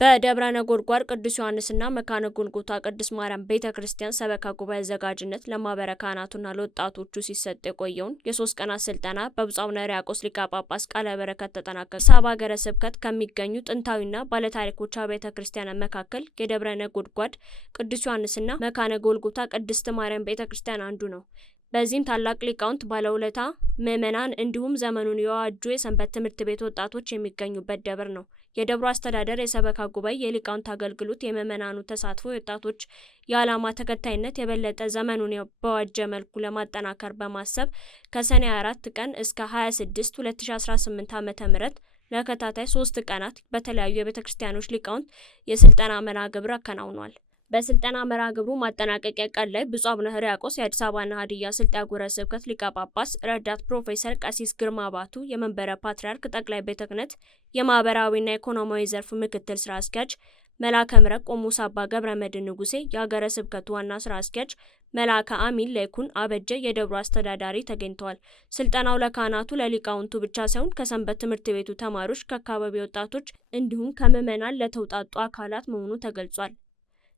በደብረ ነጎድጓድ ቅዱስ ዮሐንስና መካነ ጎልጎታ ቅድስት ማርያም ቤተክርስቲያን ሰበካ ጉባኤ አዘጋጅነት ለማህበረ ካህናቱና ለወጣቶቹ ሲሰጥ የቆየውን የ3 ቀናት ስልጠና በብፁዕ አቡነ ሕርያቆስ ሊቀ ጳጳስ ቃለ በረከት ተጠናቀቀ። ሳባ ሀገረ ስብከት ከሚገኙ ጥንታዊና ባለታሪኮች ቤተ ክርስቲያናት መካከል የደብረ ነጎድጓድ ቅዱስ ዮሐንስና መካነ ጎልጎታ ቅድስት ማርያም ቤተክርስቲያን አንዱ ነው። በዚህም ታላቅ ሊቃውንት፣ ባለውለታ ምዕመናን እንዲሁም ዘመኑን የዋጁ የሰንበት ትምህርት ቤት ወጣቶች የሚገኙበት ደብር ነው። የደብሩ አስተዳደር የሰበካ ጉባኤ የሊቃውንት አገልግሎት፣ የምዕመናኑ ተሳትፎ፣ የወጣቶች የዓላማ ተከታይነት የበለጠ ዘመኑን በዋጀ መልኩ ለማጠናከር በማሰብ ከሰኔ 4 ቀን እስከ 26 2018 ዓ.ም ለተከታታይ 3 ቀናት በተለያዩ የቤተክርስቲያኖች ሊቃውንት የስልጠና መርሃ ግብር አከናውኗል። በስልጠና መርሃ ግብሩ ማጠናቀቂያ ቀን ላይ ብፁዕ አቡነ ሕርያቆስ የአዲስ አበባና ሀዲያ ስልጤ አህጉረ ስብከት ሊቀ ጳጳስ፣ ረዳት ፕሮፌሰር ቀሲስ ግርማ ባቱ የመንበረ ፓትርያርክ ጠቅላይ ቤተ ክህነት የማህበራዊና ኢኮኖሚያዊ ዘርፍ ምክትል ስራ አስኪያጅ፣ መልአከ ምሕረት ቆሞስ አባ ገብረ መድኅን ንጉሴ የሀገረ ስብከቱ ዋና ስራ አስኪያጅ፣ መልአከ አሚን ለይኩን አበጀ የደብሩ አስተዳዳሪ ተገኝተዋል። ስልጠናው ለካህናቱ ለሊቃውንቱ ብቻ ሳይሆን ከሰንበት ትምህርት ቤቱ ተማሪዎች፣ ከአካባቢ ወጣቶች እንዲሁም ከምዕመናን ለተውጣጡ አካላት መሆኑ ተገልጿል።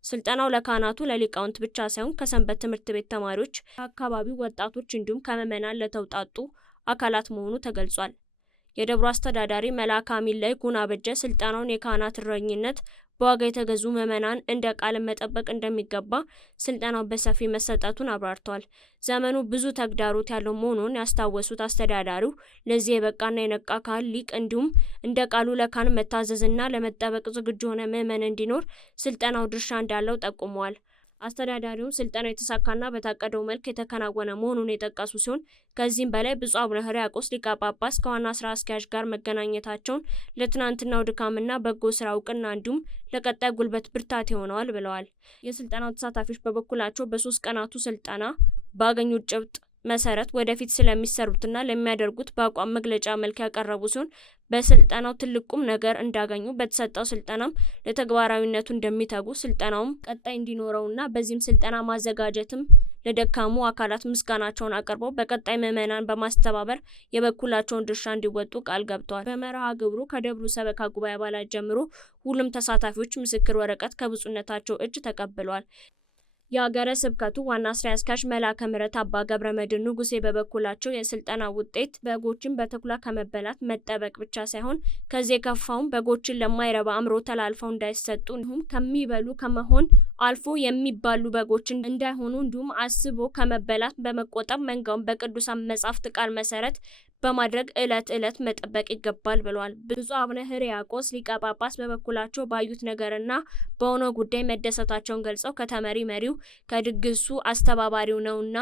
ስልጠናው ለካህናቱ ለሊቃውንት ብቻ ሳይሆን ከሰንበት ትምህርት ቤት ተማሪዎች፣ ከአካባቢው ወጣቶች እንዲሁም ከምዕመናን ለተውጣጡ አካላት መሆኑ ተገልጿል። የደብሩ አስተዳዳሪ መልአከ አሚን ለይኩን አበጀ ስልጠናውን የካህናት እረኝነት፣ በዋጋ የተገዙ ምዕመናን እንደ ቃል መጠበቅ እንደሚገባ ስልጠናው በሰፊ መሰጠቱን አብራርተዋል። ዘመኑ ብዙ ተግዳሮት ያለው መሆኑን ያስታወሱት አስተዳዳሪው ለዚህ የበቃና የነቃ ካህን ሊቅ እንዲሁም እንደ ቃሉ ለካህን መታዘዝና ለመጠበቅ ዝግጁ የሆነ ምዕመን እንዲኖር ስልጠናው ድርሻ እንዳለው ጠቁመዋል። አስተዳዳሪውን ስልጠናው የተሳካና በታቀደው መልክ የተከናወነ መሆኑን የጠቀሱ ሲሆን ከዚህም በላይ ብፁዕ አቡነ ሕርያቆስ ሊቀ ጳጳስ ከዋና ስራ አስኪያጅ ጋር መገናኘታቸውን ለትናንትናው ድካምና በጎ ስራ እውቅና እንዲሁም ለቀጣይ ጉልበት ብርታት ይሆነዋል ብለዋል። የስልጠናው ተሳታፊዎች በበኩላቸው በ3 ቀናቱ ስልጠና ባገኙት ጭብጥ መሰረት ወደፊት ስለሚሰሩትና ለሚያደርጉት በአቋም መግለጫ መልክ ያቀረቡ ሲሆን በስልጠናው ትልቅ ቁም ነገር እንዳገኙ፣ በተሰጠው ስልጠናም ለተግባራዊነቱ እንደሚተጉ፣ ስልጠናውም ቀጣይ እንዲኖረውና በዚህም ስልጠና ማዘጋጀትም ለደካሙ አካላት ምስጋናቸውን አቅርበው በቀጣይ ምዕመናን በማስተባበር የበኩላቸውን ድርሻ እንዲወጡ ቃል ገብተዋል። በመርሃ ግብሩ ከደብሩ ሰበካ ጉባኤ አባላት ጀምሮ ሁሉም ተሳታፊዎች ምስክር ወረቀት ከብፁዕነታቸው እጅ ተቀብለዋል። የሀገረ ስብከቱ ዋና ስራ አስኪያጅ መልአከ ምሕረት አባ ገብረ መድኅን ንጉሴ በበኩላቸው የስልጠና ውጤት በጎችን በተኩላ ከመበላት መጠበቅ ብቻ ሳይሆን ከዚህ የከፋውን በጎችን ለማይረባ አእምሮ ተላልፈው እንዳይሰጡ እንዲሁም ከሚበሉ ከመሆን አልፎ የሚባሉ በጎችን እንዳይሆኑ እንዲሁም አስቦ ከመበላት በመቆጠብ መንጋውን በቅዱሳን መጻሕፍት ቃል መሰረት በማድረግ ዕለት መጠበቅ ይገባል ብለዋል። ብፁዕ አቡነ ሕርያቆስ ሊቀ ጳጳስ በበኩላቸው ባዩት ነገርና በሆነው ጉዳይ መደሰታቸውን ገልጸው ከተመሪ መሪው ከድግሱ አስተባባሪው ነውና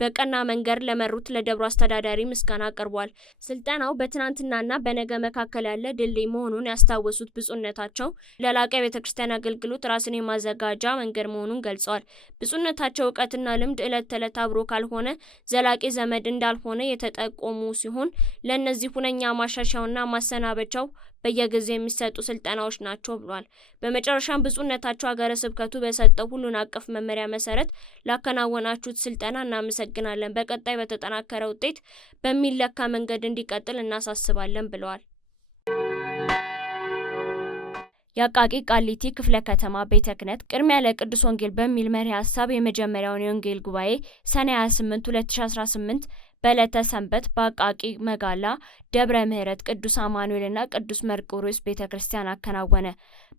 በቀና መንገድ ለመሩት ለደብሩ አስተዳዳሪ ምስጋና አቅርቧል። ስልጠናው በትናንትናና በነገ መካከል ያለ ድልድይ መሆኑን ያስታወሱት ብፁዕነታቸው ለላቀ የቤተክርስቲያን አገልግሎት ራስን የማዘጋጃ መንገድ መሆኑን ገልጸዋል። ብፁዕነታቸው እውቀትና ልምድ ዕለት ተዕለት አብሮ ካልሆነ ዘላቂ ዘመድ እንዳልሆነ የተጠቆሙ ሲሆን ለእነዚህ ሁነኛ ማሻሻያውና ማሰናበቻው በየጊዜው የሚሰጡ ስልጠናዎች ናቸው ብሏል። በመጨረሻም ብፁዕነታቸው ሀገረ ስብከቱ በሰጠው ሁሉን አቀፍ መመሪያ መሰረት ላከናወናችሁት ስልጠና እናመሰግናለን፣ በቀጣይ በተጠናከረ ውጤት በሚለካ መንገድ እንዲቀጥል እናሳስባለን ብለዋል። የአቃቂ ቃሊቲ ክፍለ ከተማ ቤተ ክህነት ቅድሚያ ለቅዱስ ወንጌል በሚል መሪ ሀሳብ የመጀመሪያውን የወንጌል ጉባኤ ሰኔ 28 2018 በዕለተ ሰንበት በአቃቂ መጋላ ደብረ ምሕረት ቅዱስ አማኑኤልና ቅዱስ መርቆሬዎስ ቤተ ክርስቲያን አከናወነ።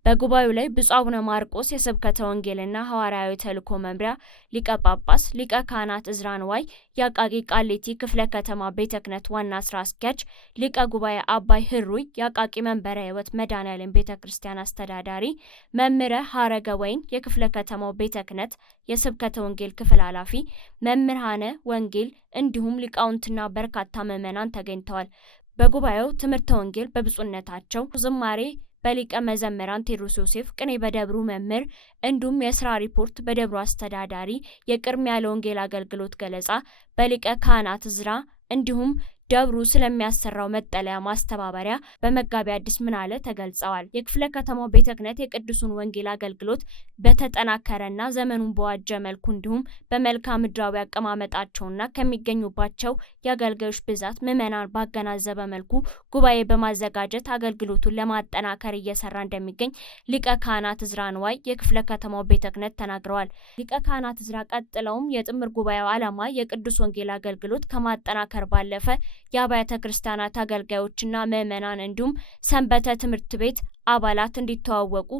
በጉባኤው ላይ ብፁዕ አቡነ ማርቆስ የስብከተ ወንጌልና ሐዋርያዊ ተልእኮ መምሪያ ሊቀ ጳጳስ፣ ሊቀ ካህናት ዕዝራ ንዋይ የአቃቂ ቃሊቲ ክፍለ ከተማ ቤተ ክህነት ዋና ስራ አስኪያጅ፣ ሊቀ ጉባኤ አባይ ህሩይ የአቃቂ መንበረ ሕይወት መድኃኔዓለም ቤተ ክርስቲያን አስተዳዳሪ፣ መምህረ ሀረገ ወይን የክፍለ ከተማው ቤተ ክህነት የስብከተ ወንጌል ክፍል ኃላፊ፣ መምህራነ ወንጌል እንዲሁም ሊቃውንትና በርካታ ምዕመናን ተገኝተዋል። በጉባኤው ትምህርተ ወንጌል በብፁዕነታቸው፣ ዝማሬ በሊቀ መዘምራን ቴዎድሮስ ዮሴፍ፣ ቅኔ በደብሩ መምህር እንዲሁም የስራ ሪፖርት በደብሩ አስተዳዳሪ፣ የቅድሚያ ለወንጌል አገልግሎት ገለጻ በሊቀ ካህናት ዕዝራ እንዲሁም ደብሩ ስለሚያሰራው መጠለያ ማስተባበሪያ በመጋቢ አዲስ ምናለ ተገልጸዋል። የክፍለ ከተማው ቤተ ክህነት የቅዱሱን ወንጌል አገልግሎት በተጠናከረና ዘመኑን በዋጀ መልኩ እንዲሁም በመልክዓ ምድራዊ አቀማመጣቸውና ከሚገኙባቸው የአገልጋዮች ብዛት ምዕመናን ባገናዘበ መልኩ ጉባኤ በማዘጋጀት አገልግሎቱን ለማጠናከር እየሰራ እንደሚገኝ ሊቀ ካህናት እዝራ ንዋይ የክፍለ ከተማው ቤተ ክህነት ተናግረዋል። ሊቀ ካህናት እዝራ ቀጥለውም የጥምር ጉባኤው ዓላማ የቅዱስ ወንጌል አገልግሎት ከማጠናከር ባለፈ የአብያተ ክርስቲያናት አገልጋዮችና ምዕመናን እንዲሁም ሰንበተ ትምህርት ቤት አባላት እንዲተዋወቁ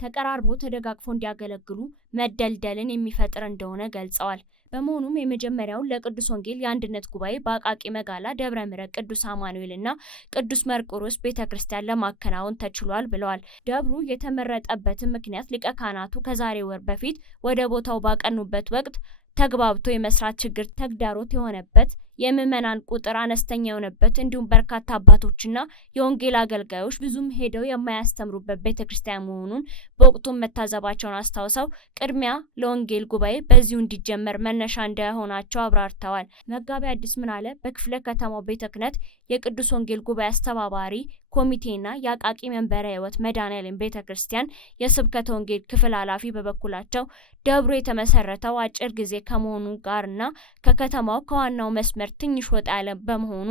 ተቀራርቦ ተደጋግፎ እንዲያገለግሉ መደልደልን የሚፈጥር እንደሆነ ገልጸዋል። በመሆኑም የመጀመሪያውን ለቅዱስ ወንጌል የአንድነት ጉባኤ በአቃቂ መጋላ ደብረ ምሕረት ቅዱስ አማኑኤልና ቅዱስ መርቆሬዎስ ቤተክርስቲያን ለማከናወን ተችሏል ብለዋል። ደብሩ የተመረጠበትን ምክንያት ሊቀ ካህናቱ ከዛሬ ወር በፊት ወደ ቦታው ባቀኑበት ወቅት ተግባብቶ የመስራት ችግር ተግዳሮት የሆነበት የምዕመናን ቁጥር አነስተኛ የሆነበት እንዲሁም በርካታ አባቶችና የወንጌል አገልጋዮች ብዙም ሄደው የማያስተምሩበት ቤተክርስቲያን መሆኑን በወቅቱ መታዘባቸውን አስታውሰው ቅድሚያ ለወንጌል ጉባኤ በዚሁ እንዲጀመር መነሻ እንደሆናቸው አብራርተዋል። መጋቢ አዲስ ምናለ በክፍለ ከተማው ቤተ ክህነት የቅዱስ ወንጌል ጉባኤ አስተባባሪ ኮሚቴና የአቃቂ መንበረ ሕይወት መድኃኔዓለም ቤተክርስቲያን የስብከተ ወንጌል ክፍል ኃላፊ በበኩላቸው ደብሩ የተመሰረተው አጭር ጊዜ ከመሆኑ ጋርና ከከተማው ከዋናው መስመር ትንሽ ወጣ ያለ በመሆኑ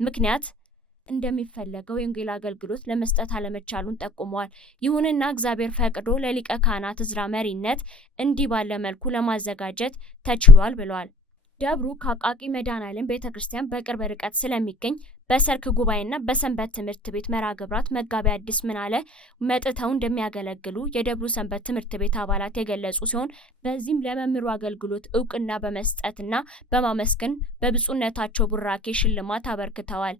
ምክንያት እንደሚፈለገው የወንጌል አገልግሎት ለመስጠት አለመቻሉን ጠቁመዋል። ይሁንና እግዚአብሔር ፈቅዶ ለሊቀ ካህናት እዝራ መሪነት እንዲህ ባለ መልኩ ለማዘጋጀት ተችሏል ብለዋል። ደብሩ ከአቃቂ መድኃኔዓለም ቤተክርስቲያን በቅርብ ርቀት ስለሚገኝ በሰርክ ጉባኤና በሰንበት ትምህርት ቤት መርሃ ግብራት መጋቢ አዲስ ምናለ መጥተው እንደሚያገለግሉ የደብሩ ሰንበት ትምህርት ቤት አባላት የገለጹ ሲሆን በዚህም ለመምህሩ አገልግሎት እውቅና በመስጠትና በማመስገን በብፁዕነታቸው ቡራኬ ሽልማት አበርክተዋል።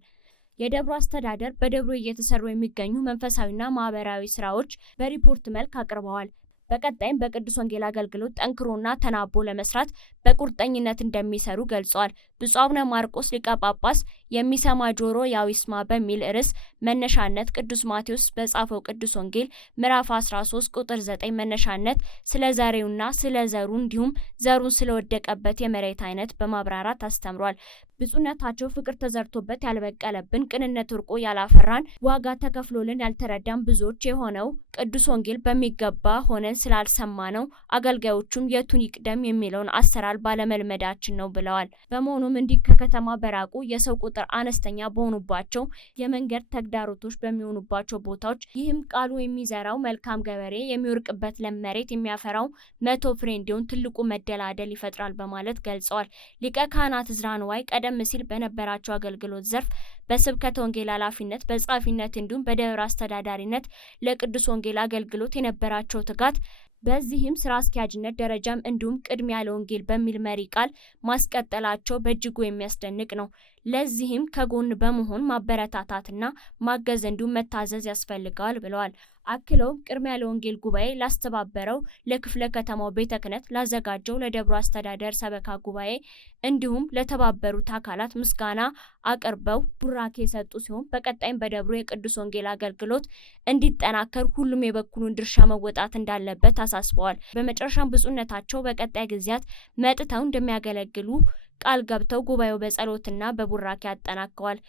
የደብሩ አስተዳደር በደብሩ እየተሰሩ የሚገኙ መንፈሳዊና ማህበራዊ ስራዎች በሪፖርት መልክ አቅርበዋል። በቀጣይም በቅዱስ ወንጌል አገልግሎት ጠንክሮና ተናቦ ለመስራት በቁርጠኝነት እንደሚሰሩ ገልጸዋል። ብፁዕ አቡነ ማርቆስ ሊቀ ጳጳስ የሚሰማ ጆሮ ያው ይስማ በሚል ርዕስ መነሻነት ቅዱስ ማቴዎስ በጻፈው ቅዱስ ወንጌል ምዕራፍ 13 ቁጥር 9 መነሻነት ስለ ዘሬውና ስለ ዘሩ እንዲሁም ዘሩን ስለወደቀበት የመሬት አይነት በማብራራት አስተምሯል። ብፁዕነታቸው ፍቅር ተዘርቶበት ያልበቀለብን ቅንነት ወርቆ ያላፈራን ዋጋ ተከፍሎልን ያልተረዳን ብዙዎች የሆነው ቅዱስ ወንጌል በሚገባ ሆነን ስላልሰማ ነው። አገልጋዮቹም የቱን ይቅደም የሚለውን አሰራር ባለመልመዳችን ነው ብለዋል። በመሆኑም እንዲህ ከከተማ በራቁ የሰው ቁጥር አነስተኛ በሆኑባቸው የመንገድ ተግዳሮቶች በሚሆኑባቸው ቦታዎች ይህም ቃሉ የሚዘራው መልካም ገበሬ የሚወርቅበት ለም መሬት የሚያፈራው 100 ፍሬ እንዲሆን ትልቁ መደላደል ይፈጥራል በማለት ገልጸዋል። ሊቀ ካህናት እዝራ ንዋይ ቀደም ሲል በነበራቸው አገልግሎት ዘርፍ በስብከተ ወንጌል ኃላፊነት፣ በጻፊነት እንዲሁም በደብር አስተዳዳሪነት ለቅዱስ ወንጌል አገልግሎት የነበራቸው ትጋት በዚህም ስራ አስኪያጅነት ደረጃም እንዲሁም ቅድሚያ ለወንጌል በሚል መሪ ቃል ማስቀጠላቸው በእጅጉ የሚያስደንቅ ነው። ለዚህም ከጎን በመሆን ማበረታታትና ማገዝ እንዲሁም መታዘዝ ያስፈልጋል ብለዋል። አክለውም ቅድሚያ ለወንጌል ጉባኤ ላስተባበረው ለክፍለ ከተማው ቤተ ክህነት ላዘጋጀው ለደብሩ አስተዳደር ሰበካ ጉባኤ እንዲሁም ለተባበሩት አካላት ምስጋና አቅርበው ቡራኬ የሰጡ ሲሆን በቀጣይም በደብሩ የቅዱስ ወንጌል አገልግሎት እንዲጠናከር ሁሉም የበኩሉን ድርሻ መወጣት እንዳለበት አሳስበዋል። በመጨረሻም ብፁዕነታቸው በቀጣይ ጊዜያት መጥተው እንደሚያገለግሉ ቃል ገብተው ጉባኤው በጸሎትና በቡራኬ አጠናቀዋል።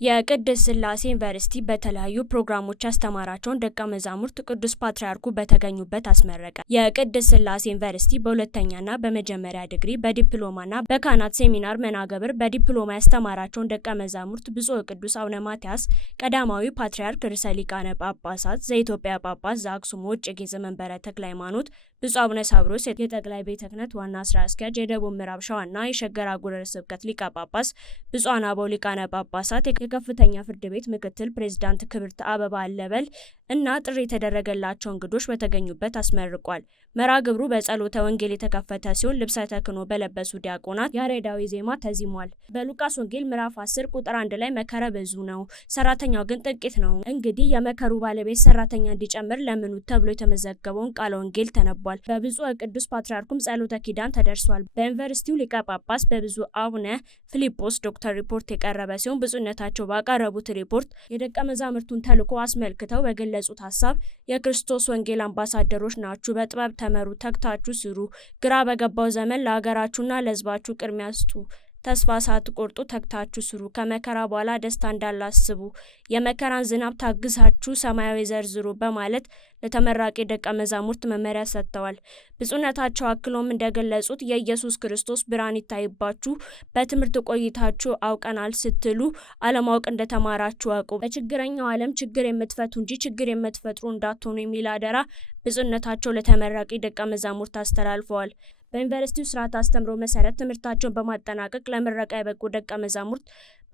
የቅድስት ሥላሴ ዩኒቨርሲቲ በተለያዩ ፕሮግራሞች ያስተማራቸውን ደቀ መዛሙርት ቅዱስ ፓትርያርኩ በተገኙበት አስመረቀ። የቅድስት ሥላሴ ዩኒቨርሲቲ በሁለተኛና በመጀመሪያ ዲግሪ በዲፕሎማና በካህናት ሴሚናር መናገብር በዲፕሎማ ያስተማራቸውን ደቀ መዛሙርት ብፁዕ ቅዱስ አቡነ ማትያስ ቀዳማዊ ፓትርያርክ ርዕሰ ሊቃነ ጳጳሳት ዘኢትዮጵያ ጳጳስ ዘአክሱም ወዕጨጌ ዘመንበረ ተክለ ሃይማኖት፣ ብፁዕ አቡነ ሳዊሮስ የጠቅላይ ቤተ ክህነት ዋና ስራ አስኪያጅ፣ የደቡብ ምዕራብ ሸዋና የሸገር አህጉረ ስብከት ሊቀ ጳጳስ፣ ብፁዓን አበው ሊቃነ ጳጳሳት፣ የከፍተኛ ፍርድ ቤት ምክትል ፕሬዝዳንት ክብርት አበባ አለበል እና ጥሪ የተደረገላቸው እንግዶች በተገኙበት አስመርቋል። መርሃ ግብሩ በጸሎተ ወንጌል የተከፈተ ሲሆን ልብሰ ተክህኖ በለበሱ ዲያቆናት ያሬዳዊ ዜማ ተዚሟል። በሉቃስ ወንጌል ምዕራፍ 10 ቁጥር 1 ላይ መከረ ብዙ ነው፣ ሰራተኛው ግን ጥቂት ነው፣ እንግዲህ የመከሩ ባለቤት ሰራተኛ እንዲጨምር ለምኑት ተብሎ የተመዘገበውን ቃለ ወንጌል ተነቧል። ተነቧል። በብፁዕ ቅዱስ ፓትርያርኩም ጸሎተ ኪዳን ተደርሷል። በዩኒቨርሲቲው ሊቀ ጳጳስ በብፁዕ አቡነ ፊሊጶስ ዶክተር ሪፖርት የቀረበ ሲሆን ብፁዕነታቸው ባቀረቡት ሪፖርት የደቀ መዛሙርቱን ተልዕኮ አስመልክተው በገለጹት ሀሳብ የክርስቶስ ወንጌል አምባሳደሮች ናችሁ፣ በጥበብ ተመሩ፣ ተግታችሁ ስሩ፣ ግራ በገባው ዘመን ለሀገራችሁና ለሕዝባችሁ ቅድሚያ ስጡ፣ ተስፋ ሳትቆርጡ ተግታችሁ ስሩ፣ ከመከራ በኋላ ደስታ እንዳላስቡ፣ የመከራን ዝናብ ታግሳችሁ ሰማያዊ ዘርዝሩ በማለት ለተመራቂ ደቀ መዛሙርት መመሪያ ሰጥተዋል። ብፁዕነታቸው አክሎም እንደገለጹት የኢየሱስ ክርስቶስ ብርሃን ይታይባችሁ፣ በትምህርት ቆይታችሁ አውቀናል ስትሉ አለማወቅ እንደተማራችሁ አውቁ፣ በችግረኛው ዓለም ችግር የምትፈቱ እንጂ ችግር የምትፈጥሩ እንዳትሆኑ የሚል አደራ ብፁዕነታቸው ለተመራቂ ደቀ መዛሙርት አስተላልፈዋል። በዩኒቨርሲቲው ስርዓት አስተምሮ መሰረት ትምህርታቸውን በማጠናቀቅ ለምረቃ የበቁ ደቀ መዛሙርት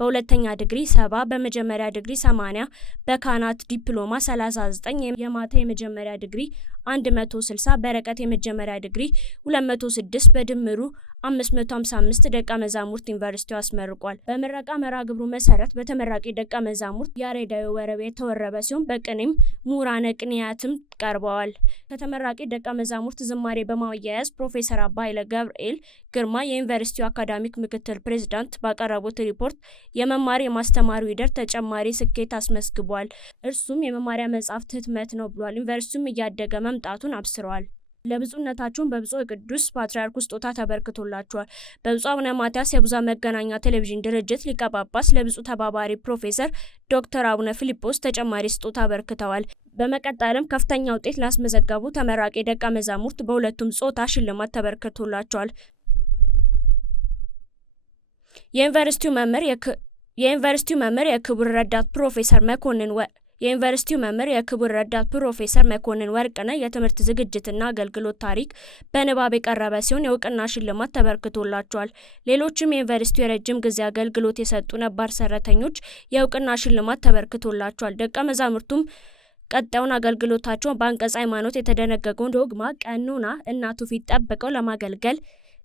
በሁለተኛ ዲግሪ 70፣ በመጀመሪያ ዲግሪ 80፣ በካህናት ዲፕሎማ 39፣ የማታ የመጀመሪያ ዲግሪ 160፣ በርቀት የመጀመሪያ ዲግሪ 206 በድምሩ 555 ደቀ መዛሙርት ዩኒቨርሲቲው አስመርቋል። በምረቃ መርሃ ግብሩ መሰረት በተመራቂ ደቀ መዛሙርት ያሬዳዊ ወረብ የተወረበ ሲሆን በቅኔም ምሁራነ ቅኔያትም ቀርበዋል። ከተመራቂ ደቀ መዛሙርት ዝማሬ በማያያዝ ፕሮፌሰር አባ ኃይለ ገብርኤል ግርማ የዩኒቨርሲቲው አካዳሚክ ምክትል ፕሬዝዳንት ባቀረቡት ሪፖርት የመማር የማስተማሩ ሂደት ተጨማሪ ስኬት አስመዝግቧል። እርሱም የመማሪያ መጽሐፍት ህትመት ነው ብሏል። ዩኒቨርሲቲውም እያደገ መምጣቱን አብስረዋል። ለብፁዕነታቸውም በብፁዕ ቅዱስ ፓትርያርኩ ስጦታ ተበርክቶላቸዋል። በብፁዕ አቡነ ማትያስ የብዙኃን መገናኛ ቴሌቪዥን ድርጅት ሊቀ ጳጳስ ለብፁዕ ተባባሪ ፕሮፌሰር ዶክተር አቡነ ፊሊጶስ ተጨማሪ ስጦታ አበርክተዋል። በመቀጠልም ከፍተኛ ውጤት ላስመዘገቡ ተመራቂ ደቀ መዛሙርት በሁለቱም ጾታ ሽልማት ተበርክቶላቸዋል። የዩኒቨርሲቲው መምህር የክቡር ረዳት ፕሮፌሰር መኮንን ወርቅነህ የትምህርት ዝግጅትና አገልግሎት ታሪክ በንባብ የቀረበ ሲሆን የእውቅና ሽልማት ተበርክቶላቸዋል። ሌሎችም የዩኒቨርሲቲው የረጅም ጊዜ አገልግሎት የሰጡ ነባር ሰራተኞች የእውቅና ሽልማት ተበርክቶላቸዋል። ደቀ መዛሙርቱም ቀጣዩን አገልግሎታቸውን በአንቀጸ ሃይማኖት የተደነገገውን ዶግማ፣ ቀኖና እና ትውፊት ጠብቀው ለማገልገል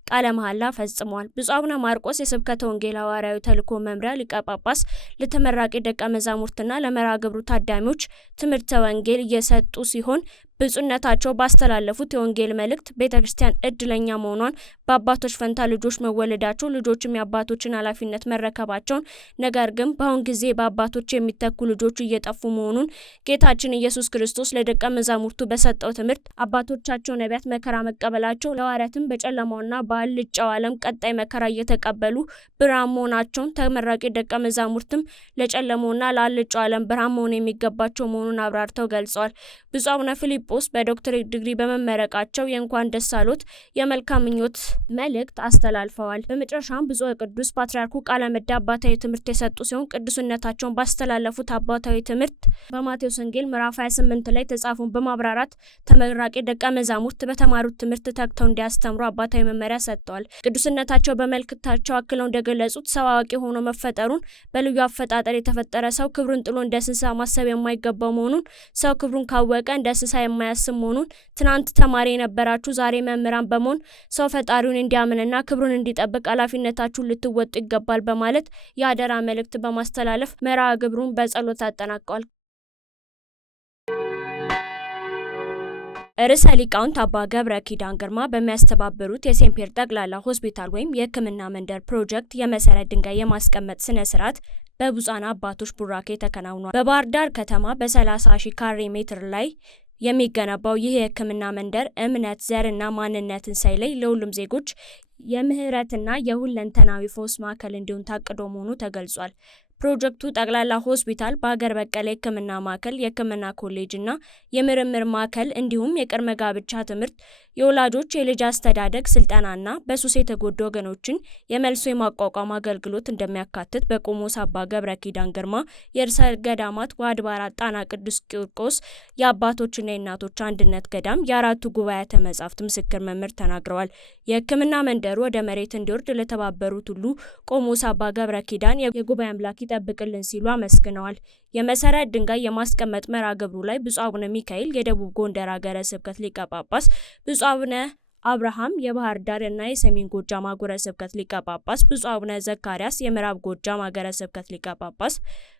ቃለ መሐላ ፈጽመዋል። ብፁዕ አቡነ ማርቆስ የስብከተ ወንጌል ሐዋርያዊ ተልእኮ መምሪያ ሊቀ ጳጳስ ለተመራቂ ደቀ መዛሙርትና ለመርሃ ግብሩ ታዳሚዎች ትምህርተ ወንጌል እየሰጡ ሲሆን ብፁዕነታቸው ባስተላለፉት የወንጌል መልእክት ቤተክርስቲያን እድለኛ መሆኗን፣ በአባቶች ፈንታ ልጆች መወለዳቸው፣ ልጆችም የአባቶችን ኃላፊነት መረከባቸውን፣ ነገር ግን በአሁን ጊዜ በአባቶች የሚተኩ ልጆች እየጠፉ መሆኑን፣ ጌታችን ኢየሱስ ክርስቶስ ለደቀ መዛሙርቱ በሰጠው ትምህርት አባቶቻቸው ነቢያት መከራ መቀበላቸው፣ ለሐዋርያትም በጨለማውና በአልጫው ዓለም ቀጣይ መከራ እየተቀበሉ ብርሃን መሆናቸውን፣ ተመራቂ ደቀ መዛሙርትም ለጨለማውና ለአልጫው ዓለም ብርሃን መሆን የሚገባቸው መሆኑን አብራርተው ገልጸዋል። ብፁዕ አቡነ ፊሊጶስ በዶክትሬት ዲግሪ በመመረቃቸው የእንኳን ደስ አሎት የመልካም ምኞት መልእክት አስተላልፈዋል። በመጨረሻም ብፁዕ ቅዱስ ፓትርያርኩ ቃለ ምዕዳን አባታዊ ትምህርት የሰጡ ሲሆን ቅዱስነታቸውን ባስተላለፉት አባታዊ ትምህርት በማቴዎስ ወንጌል ምዕራፍ 28 ላይ ተጻፉን በማብራራት ተመራቂ ደቀ መዛሙርት በተማሩት ትምህርት ተግተው እንዲያስተምሩ አባታዊ መመሪያ ሰጥተዋል። ቅዱስነታቸው በመልእክታቸው አክለው እንደገለጹት ሰው አዋቂ ሆኖ መፈጠሩን፣ በልዩ አፈጣጠር የተፈጠረ ሰው ክብሩን ጥሎ እንደ እንስሳ ማሰብ የማይገባው መሆኑን፣ ሰው ክብሩን ካወቀ እንደ እንስሳ የማያስብ መሆኑን፣ ትናንት ተማሪ የነበራችሁ ዛሬ መምህራን በመሆን ሰው ፈጣሪውን እንዲያምንና ክብሩን እንዲጠብቅ ኃላፊነታችሁን ልትወጡ ይገባል በማለት የአደራ መልእክት በማስተላለፍ መርሃ ግብሩን በጸሎት አጠናቀዋል። ርዕሰ ሊቃውንት አባ ገብረ ኪዳን ግርማ በሚያስተባብሩት የሴምፔር ጠቅላላ ሆስፒታል ወይም የሕክምና መንደር ፕሮጀክት የመሰረት ድንጋይ የማስቀመጥ ስነ ስርዓት በብፁዓን አባቶች ቡራኬ ተከናውኗል። በባህር ዳር ከተማ በ30,000 ካሬ ሜትር ላይ የሚገነባው ይህ የሕክምና መንደር እምነት፣ ዘርና ማንነትን ሳይለይ ለሁሉም ዜጎች የምህረትና የሁለንተናዊ ፈውስ ማዕከል እንዲሆን ታቅዶ መሆኑ ተገልጿል። ፕሮጀክቱ ጠቅላላ ሆስፒታል፣ በሀገር በቀል የሕክምና ማዕከል፣ የሕክምና ኮሌጅና የምርምር ማዕከል እንዲሁም የቅድመ ጋብቻ ትምህርት፣ የወላጆች የልጅ አስተዳደግ ስልጠናና በሱስ የተጎዱ ወገኖችን የመልሶ የማቋቋም አገልግሎት እንደሚያካትት በቆሞስ አባ ገብረ ኪዳን ግርማ የርዕሰ ገዳማት ወአድባራት ጣና ቅዱስ ቂርቆስ የአባቶችና የእናቶች አንድነት ገዳም የአራቱ ጉባኤያተ መጻሕፍት ምስክር መምህር ተናግረዋል። የሕክምና መንደሩ ወደ መሬት እንዲወርድ ለተባበሩት ሁሉ ቆሞስ አባ ገብረ ኪዳን የጉባኤ አምላክ ይጠብቅልን ሲሉ አመስግነዋል። የመሰረት ድንጋይ የማስቀመጥ መርሃ ግብሩ ላይ ብፁዕ አቡነ ሚካኤል የደቡብ ጎንደር ሀገረ ስብከት ሊቀ ጳጳስ፣ ብፁዕ አቡነ አብርሃም የባህር ዳር እና የሰሜን ጎጃም ሀገረ ስብከት ሊቀ ጳጳስ፣ ብፁዕ አቡነ ዘካርያስ የምዕራብ ጎጃም ሀገረ ስብከት ሊቀ ጳጳስ፣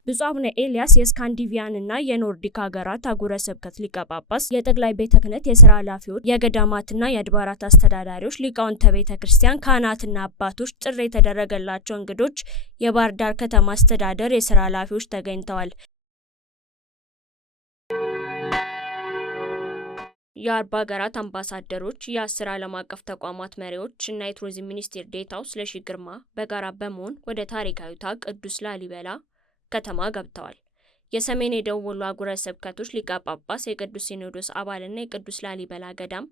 ብፁዕ አቡነ ኤልያስ የስካንዲቪያን እና የኖርዲክ ሀገራት ሀገረ ስብከት ሊቀ ጳጳስ፣ የጠቅላይ ቤተ ክህነት የስራ ኃላፊዎች፣ የገዳማትና የአድባራት አስተዳዳሪዎች፣ ሊቃውንተ ቤተ ክርስቲያን፣ ካህናትና አባቶች፣ ጥሪ የተደረገላቸው እንግዶች፣ የባህር ዳር ከተማ አስተዳደር የስራ ኃላፊዎች ተገኝተዋል። የ40 ሀገራት አምባሳደሮች፣ የ10 ዓለም አቀፍ ተቋማት መሪዎች እና የቱሪዝም ሚኒስቴር ዴኤታው ስለሺ ግርማ በጋራ በመሆን ወደ ታሪካዊቷ ቅዱስ ላሊበላ ከተማ ገብተዋል። የሰሜን የደቡብ ወሎ አህጉረ ስብከቶች ሊቀ ጳጳስ፣ የቅዱስ ሲኖዶስ አባልና የቅዱስ ላሊበላ ገዳም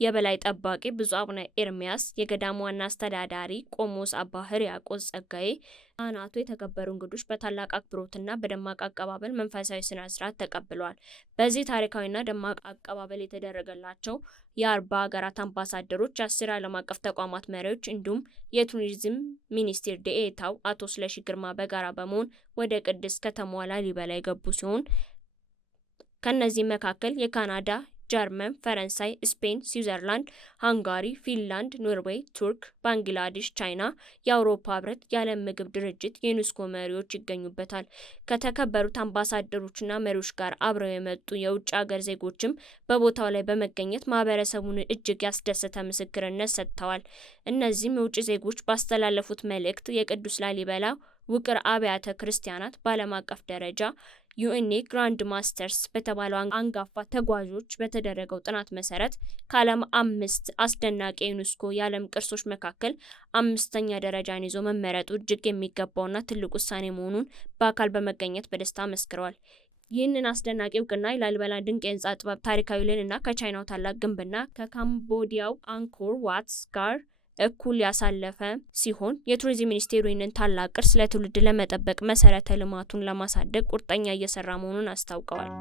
የበላይ ጠባቂ ብፁዕ አቡነ ኤርሚያስ፣ የገዳሙ ዋና አስተዳዳሪ ቆሞስ አባ ሕርያቆስ ጸጋዬ፣ ካህናቱ፣ የተከበሩ እንግዶች በታላቅ አክብሮትና በደማቅ አቀባበል መንፈሳዊ ስነ ስርዓት ተቀብለዋል። በዚህ ታሪካዊና ደማቅ አቀባበል የተደረገላቸው የ40 ሀገራት አምባሳደሮች፣ የ10 ዓለም አቀፍ ተቋማት መሪዎች እንዲሁም የቱሪዝም ሚኒስቴር ዴኤታው አቶ ስለሺ ግርማ በጋራ በመሆን ወደ ቅድስት ከተማዋ ላሊበላ የገቡ ሲሆን ከነዚህ መካከል የካናዳ፣ ጀርመን፣ ፈረንሳይ፣ ስፔን፣ ስዊዘርላንድ፣ ሃንጋሪ፣ ፊንላንድ፣ ኖርዌይ፣ ቱርክ፣ ባንግላዴሽ፣ ቻይና፣ የአውሮፓ ህብረት፣ የዓለም ምግብ ድርጅት፣ የዩኔስኮ መሪዎች ይገኙበታል። ከተከበሩት አምባሳደሮችና መሪዎች ጋር አብረው የመጡ የውጭ ሀገር ዜጎችም በቦታው ላይ በመገኘት ማህበረሰቡን እጅግ ያስደሰተ ምስክርነት ሰጥተዋል። እነዚህም የውጭ ዜጎች ባስተላለፉት መልእክት የቅዱስ ላሊበላ ውቅር አብያተ ክርስቲያናት በዓለም አቀፍ ደረጃ ዩኤንኤ ግራንድ ማስተርስ በተባለው አንጋፋ ተጓዦች በተደረገው ጥናት መሰረት ከዓለም 5 አስደናቂ የዩኔስኮ የዓለም ቅርሶች መካከል 5ኛ ደረጃን ይዞ መመረጡ እጅግ የሚገባውና ትልቅ ውሳኔ መሆኑን በአካል በመገኘት በደስታ መስክረዋል። ይህንን አስደናቂ እውቅና የላሊበላ ድንቅ የህንጻ ጥበብ፣ ታሪካዊ ልዕልና ከቻይናው ታላቅ ግንብና ከካምቦዲያው አንኮር ዋትስ ጋር እኩል ያሳለፈ ሲሆን የቱሪዝም ሚኒስቴሩ ይህንን ታላቅ ቅርስ ለትውልድ ለመጠበቅ መሰረተ ልማቱን ለማሳደግ ቁርጠኛ እየሰራ መሆኑን አስታውቀዋል።